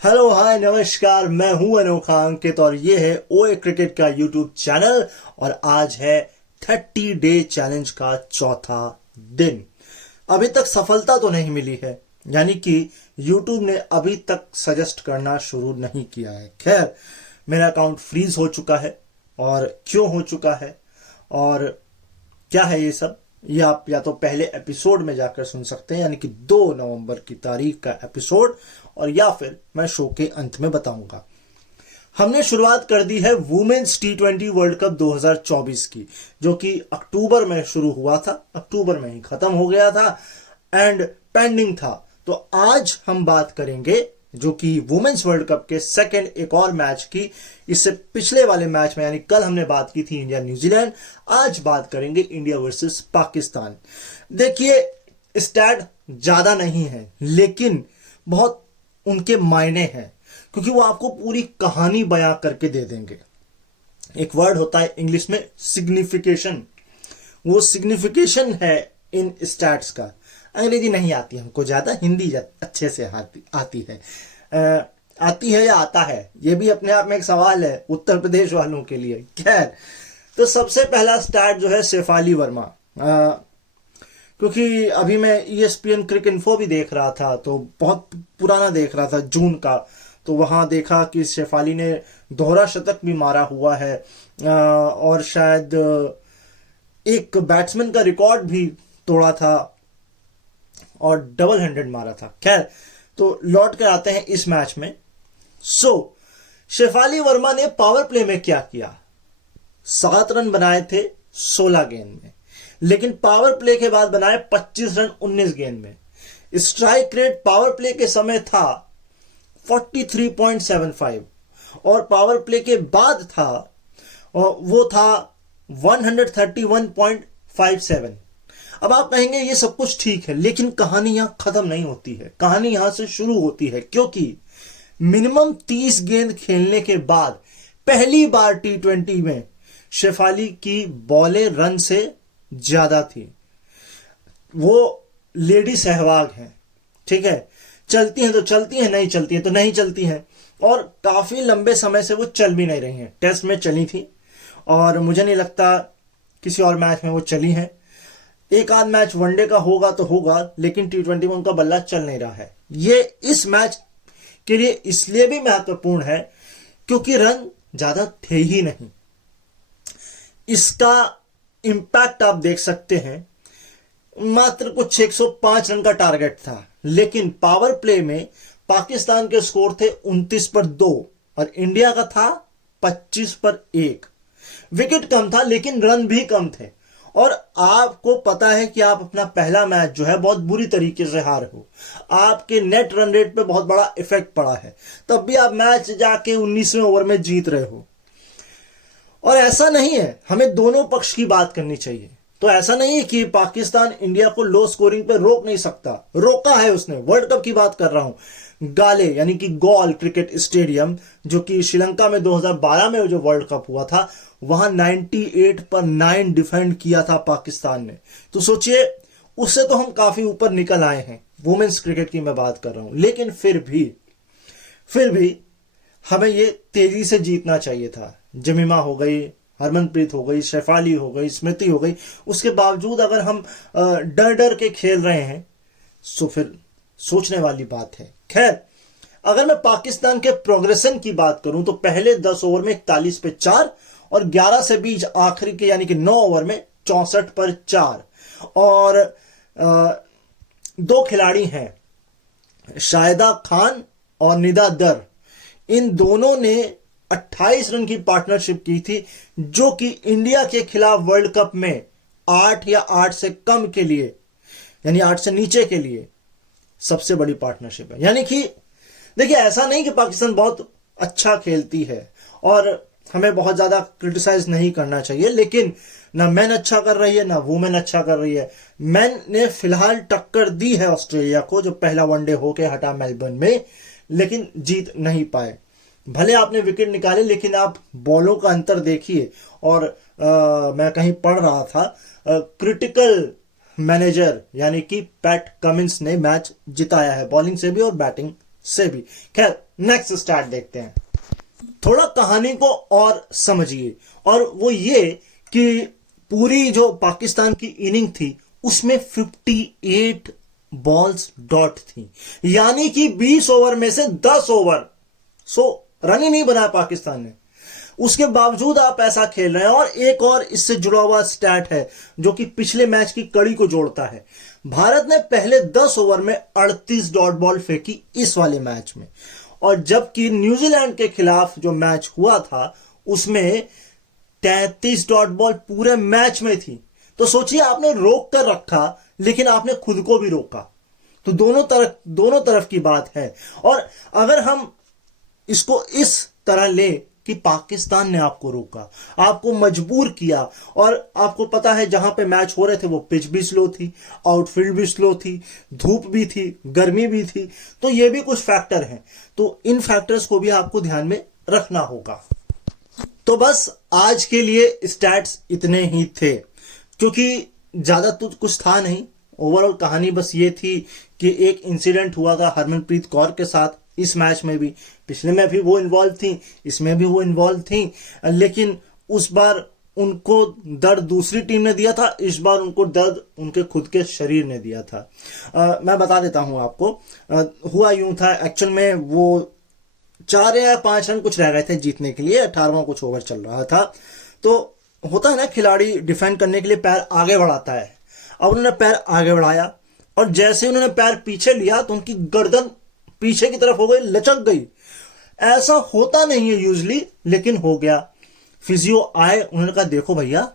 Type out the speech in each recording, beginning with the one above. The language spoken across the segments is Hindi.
हेलो हाय नमस्कार, मैं हूं अनोखा अंकित और ये है ओए क्रिकेट का यूट्यूब चैनल। और आज है 30 डे चैलेंज का चौथा दिन। अभी तक सफलता तो नहीं मिली है, यानी कि यूट्यूब ने अभी तक सजेस्ट करना शुरू नहीं किया है। खैर, मेरा अकाउंट फ्रीज हो चुका है। और क्यों हो चुका है और क्या है ये सब, ये आप या तो पहले एपिसोड में जाकर सुन सकते हैं, यानी कि 2 नवंबर की तारीख का एपिसोड, और या फिर मैं शो के अंत में बताऊंगा। हमने शुरुआत कर दी है वुमेन्स T20 वर्ल्ड कप 2024 की, जो कि अक्टूबर में शुरू हुआ था, अक्टूबर में ही खत्म हो गया था एंड पेंडिंग था। तो आज हम बात करेंगे जो कि वुमेन्स वर्ल्ड कप के सेकंड एक और मैच की। इससे पिछले वाले मैच में, यानी कल हमने बात की थी इंडिया न्यूजीलैंड, आज बात करेंगे इंडिया वर्सेस पाकिस्तान। देखिए, स्टैट ज्यादा नहीं है लेकिन बहुत उनके मायने हैं, क्योंकि वो आपको पूरी कहानी बयां करके दे देंगे। एक वर्ड होता है इंग्लिश में सिग्निफिकेशन, वो सिग्निफिकेशन है इन स्टैट्स का। अंग्रेजी नहीं आती हमको ज्यादा, हिंदी अच्छे से आती है। आती है या आता है, ये भी अपने आप में एक सवाल है उत्तर प्रदेश वालों के लिए। खैर, तो सबसे पहला स्टार्ट जो है शेफाली वर्मा, क्योंकि अभी मैं ESPN क्रिक इन्फो भी देख रहा था, तो बहुत पुराना देख रहा था, जून का। तो वहां देखा कि शेफाली ने दोहरा शतक भी मारा हुआ है और शायद एक बैट्समैन का रिकॉर्ड भी तोड़ा था और डबल हैंडेड मारा था। खैर, तो लौट कर आते हैं इस मैच में। शेफाली वर्मा ने पावर प्ले में क्या किया? 7 रन बनाए थे 16 गेंद में, लेकिन पावर प्ले के बाद बनाए 25 रन 19 गेंद में। स्ट्राइक रेट पावर प्ले के समय था 43.75 और पावर प्ले के बाद था वो था 131.57। अब आप कहेंगे ये सब कुछ ठीक है, लेकिन कहानी यहां खत्म नहीं होती है, कहानी यहां से शुरू होती है, क्योंकि मिनिमम 30 गेंद खेलने के बाद पहली बार T20 में शेफाली की बॉलें रन से ज्यादा थी। वो लेडी सहवाग हैं, ठीक है, चलती हैं तो चलती हैं, नहीं चलती हैं तो नहीं चलती हैं, और काफी लंबे समय से वो चल भी नहीं रही हैं। टेस्ट में चली थी और मुझे नहीं लगता किसी और मैच में वो चली हैं। एक आध मैच वनडे का होगा तो होगा, लेकिन T20 में उनका बल्ला चल नहीं रहा है। ये इस मैच के लिए इसलिए भी महत्वपूर्ण है क्योंकि रन ज्यादा थे ही नहीं। इसका इंपैक्ट आप देख सकते हैं, मात्र कुछ 105 रन का टारगेट था, लेकिन पावर प्ले में पाकिस्तान के स्कोर थे 29 पर 2 और इंडिया का था 25 पर 1। विकेट कम था लेकिन रन भी कम थे। और आपको पता है कि आप अपना पहला मैच जो है बहुत बुरी तरीके से हारे हो, आपके नेट रन रेट पे बहुत बड़ा इफेक्ट पड़ा है, तब भी आप मैच जाके 19वें ओवर में जीत रहे हो। और ऐसा नहीं है, हमें दोनों पक्ष की बात करनी चाहिए। तो ऐसा नहीं है कि पाकिस्तान इंडिया को लो स्कोरिंग पे रोक नहीं सकता, रोका है उसने। वर्ल्ड कप की बात कर रहा हूं, गाले यानी कि गॉल क्रिकेट स्टेडियम, जो कि श्रीलंका में 2012 में जो वर्ल्ड कप हुआ था, वहां 98 पर 9 डिफेंड किया था पाकिस्तान ने। तो सोचिए, उससे तो हम काफी ऊपर निकल आए हैं। वुमेन्स क्रिकेट की मैं बात कर रहा हूं, लेकिन फिर भी हमें ये तेजी से जीतना चाहिए था। जमीमा हो गई, हरमनप्रीत हो गई, शेफाली हो गई, स्मृति हो गई, उसके बावजूद अगर हम डर डर के खेल रहे हैं तो फिर सोचने वाली बात है। खैर, अगर मैं पाकिस्तान के प्रोग्रेशन की बात करूं तो पहले 10 ओवर में 41 पे 4 और 11 से बीच आखिरी के यानी कि 9 ओवर में 64 पर 4। और 2 खिलाड़ी हैं, शाहिदा खान और निदा दर, इन दोनों ने 28 रन की पार्टनरशिप की थी, जो कि इंडिया के खिलाफ वर्ल्ड कप में 8 या 8 से कम के लिए, यानी 8 से नीचे के लिए सबसे बड़ी पार्टनरशिप है। यानी कि देखिए, ऐसा नहीं कि पाकिस्तान बहुत अच्छा खेलती है और हमें बहुत ज्यादा क्रिटिसाइज नहीं करना चाहिए, लेकिन ना मैन अच्छा कर रही है ना वुमेन अच्छा कर रही है। मैन ने फिलहाल टक्कर दी है ऑस्ट्रेलिया को, जो पहला वनडे होके हटा मेलबर्न में, लेकिन जीत नहीं पाए। भले आपने विकेट निकाले, लेकिन आप बॉलों का अंतर देखिए। और मैं कहीं पढ़ रहा था, क्रिटिकल मैनेजर यानी कि पैट कमिंस ने मैच जिताया है, बॉलिंग से भी और बैटिंग से भी। खैर, नेक्स्ट स्टार्ट देखते हैं। थोड़ा कहानी को और समझिए, और वो ये कि पूरी जो पाकिस्तान की इनिंग थी उसमें 58 बॉल्स डॉट थी, यानी कि 20 ओवर में से 10 ओवर, रन ही नहीं बनाया पाकिस्तान ने। उसके बावजूद आप ऐसा खेल रहे हैं। और एक और इससे जुड़ा हुआ स्टैट है जो कि पिछले मैच की कड़ी को जोड़ता है। भारत ने पहले 10 ओवर में 38 डॉट बॉल फेंकी इस वाले मैच में, और जबकि न्यूजीलैंड के खिलाफ जो मैच हुआ था उसमें 33 डॉट बॉल पूरे मैच में थी। तो सोचिए, आपने रोक कर रखा लेकिन आपने खुद को भी रोका। तो दोनों तरफ की बात है। और अगर हम इसको इस तरह ले कि पाकिस्तान ने आपको रोका, आपको मजबूर किया, और आपको पता है जहां पे मैच हो रहे थे वो पिच भी स्लो थी, आउटफील्ड भी स्लो थी, धूप भी थी, गर्मी भी थी, तो ये भी कुछ फैक्टर हैं। तो इन फैक्टर्स को भी आपको ध्यान में रखना होगा। तो बस आज के लिए स्टैट्स इतने ही थे, क्योंकि ज्यादा तो कुछ था नहीं। ओवरऑल कहानी बस ये थी कि एक इंसिडेंट हुआ था हरमनप्रीत कौर के साथ। इस मैच में भी, पिछले में भी वो इन्वॉल्व थी, इसमें भी वो इन्वॉल्व थी, लेकिन उस बार उनको दर्द दूसरी टीम ने दिया था, इस बार उनको दर्द उनके खुद के शरीर ने दिया था। मैं बता देता हूं आपको। हुआ यूं था, एक्चुअल में वो 4 या 5 रन कुछ रह गए थे जीतने के लिए, 18वां कुछ ओवर चल रहा था। तो होता है ना, खिलाड़ी डिफेंड करने के लिए पैर आगे बढ़ाता है। अब उन्होंने पैर आगे बढ़ाया, और जैसे उन्होंने पैर पीछे लिया तो उनकी गर्दन पीछे की तरफ हो गई, लचक गई। ऐसा होता नहीं है यूजली, लेकिन हो गया। फिजियो आए, उन्होंने कहा देखो भैया,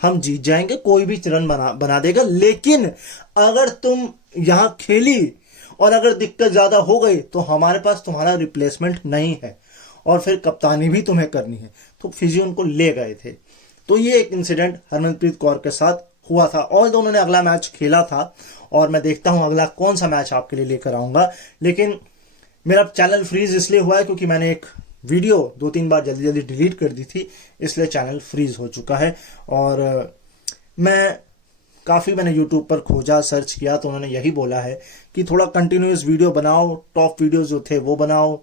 हम जीत जाएंगे, कोई भी रन बना देगा, लेकिन अगर तुम यहां खेली और अगर दिक्कत ज्यादा हो गई तो हमारे पास तुम्हारा रिप्लेसमेंट नहीं है, और फिर कप्तानी भी तुम्हें करनी है। तो फिजियो उनको ले गए थे। तो ये एक इंसिडेंट हरमनप्रीत कौर के साथ हुआ था। और तो उन्होंने अगला मैच खेला था, और मैं देखता हूं अगला कौन सा मैच आपके लिए लेकर आऊंगा। लेकिन मेरा चैनल फ्रीज इसलिए हुआ है क्योंकि मैंने एक वीडियो 2-3 बार जल्दी जल्दी डिलीट कर दी थी, इसलिए चैनल फ्रीज हो चुका है। और मैंने यूट्यूब पर खोजा, सर्च किया, तो उन्होंने यही बोला है कि थोड़ा कंटिन्यूअस वीडियो बनाओ, टॉप वीडियोस जो थे वो बनाओ,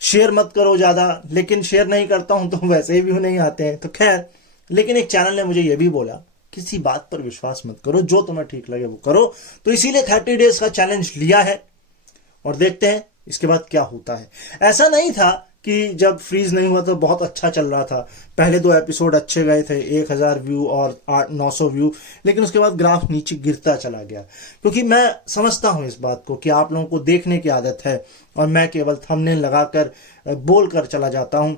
शेयर मत करो ज्यादा। लेकिन शेयर नहीं करता हूं तो वैसे ही व्यू नहीं आते हैं। तो खैर, लेकिन एक चैनल ने मुझे यह भी बोला, किसी बात पर विश्वास मत करो, जो तुम्हें ठीक लगे वो करो। तो इसीलिए 30 डेज का चैलेंज लिया है, और देखते हैं इसके बाद क्या होता है। ऐसा नहीं था कि जब फ्रीज नहीं हुआ तो बहुत अच्छा चल रहा था। पहले 2 एपिसोड अच्छे गए थे, 1000 व्यू और 900 व्यू, लेकिन उसके बाद ग्राफ नीचे गिरता चला गया। क्योंकि मैं समझता हूं इस बात को कि आप लोगों को देखने की आदत है, और मैं केवल थंबनेल लगाकर बोल कर चला जाता हूं।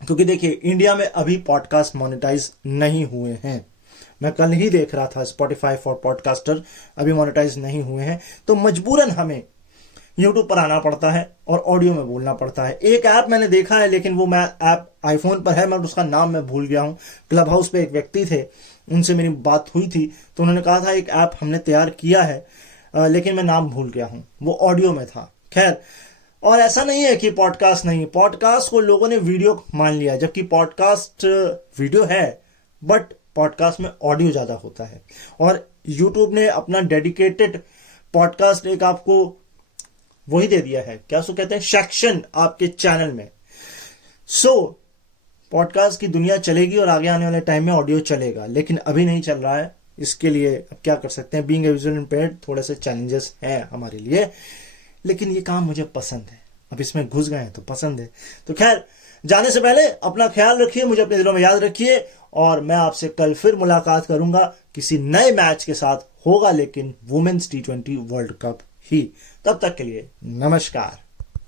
क्योंकि देखिए, इंडिया में अभी पॉडकास्ट मोनेटाइज नहीं हुए हैं। मैं कल ही देख रहा था, स्पॉटिफाई फॉर पॉडकास्टर अभी मोनेटाइज नहीं हुए हैं। तो मजबूरन हमें यूट्यूब पर आना पड़ता है और ऑडियो में बोलना पड़ता है। एक ऐप मैंने देखा है, लेकिन वो ऐप आईफोन पर है, मैं उसका नाम मैं भूल गया हूं। क्लब हाउस पे एक व्यक्ति थे, उनसे मेरी बात हुई थी, तो उन्होंने कहा था एक ऐप हमने तैयार किया है, लेकिन मैं नाम भूल गया हूं, वो ऑडियो में था। खैर, और ऐसा नहीं है कि पॉडकास्ट नहीं, पॉडकास्ट को लोगों ने वीडियो मान लिया, जबकि पॉडकास्ट वीडियो है, बट पॉडकास्ट में ऑडियो ज्यादा होता है। और यूट्यूब ने अपना डेडिकेटेड पॉडकास्ट एक आपको वही दे दिया है, क्या सो कहते हैं, सेक्शन आपके चैनल में। पॉडकास्ट की दुनिया चलेगी और आगे आने वाले टाइम में ऑडियो चलेगा, लेकिन अभी नहीं चल रहा है। इसके लिए अब क्या कर सकते हैं, बीइंग ए विजुअल इम्पेयर्ड थोड़े से चैलेंजेस हैं हमारे लिए, लेकिन ये काम मुझे पसंद है। अब इसमें घुस गए हैं तो पसंद है। तो खैर, जाने से पहले अपना ख्याल रखिए, मुझे अपने दिलों में याद रखिए, और मैं आपसे कल फिर मुलाकात करूंगा किसी नए मैच के साथ। होगा लेकिन वुमेन्स T20 वर्ल्ड कप ही। तब तक के लिए नमस्कार।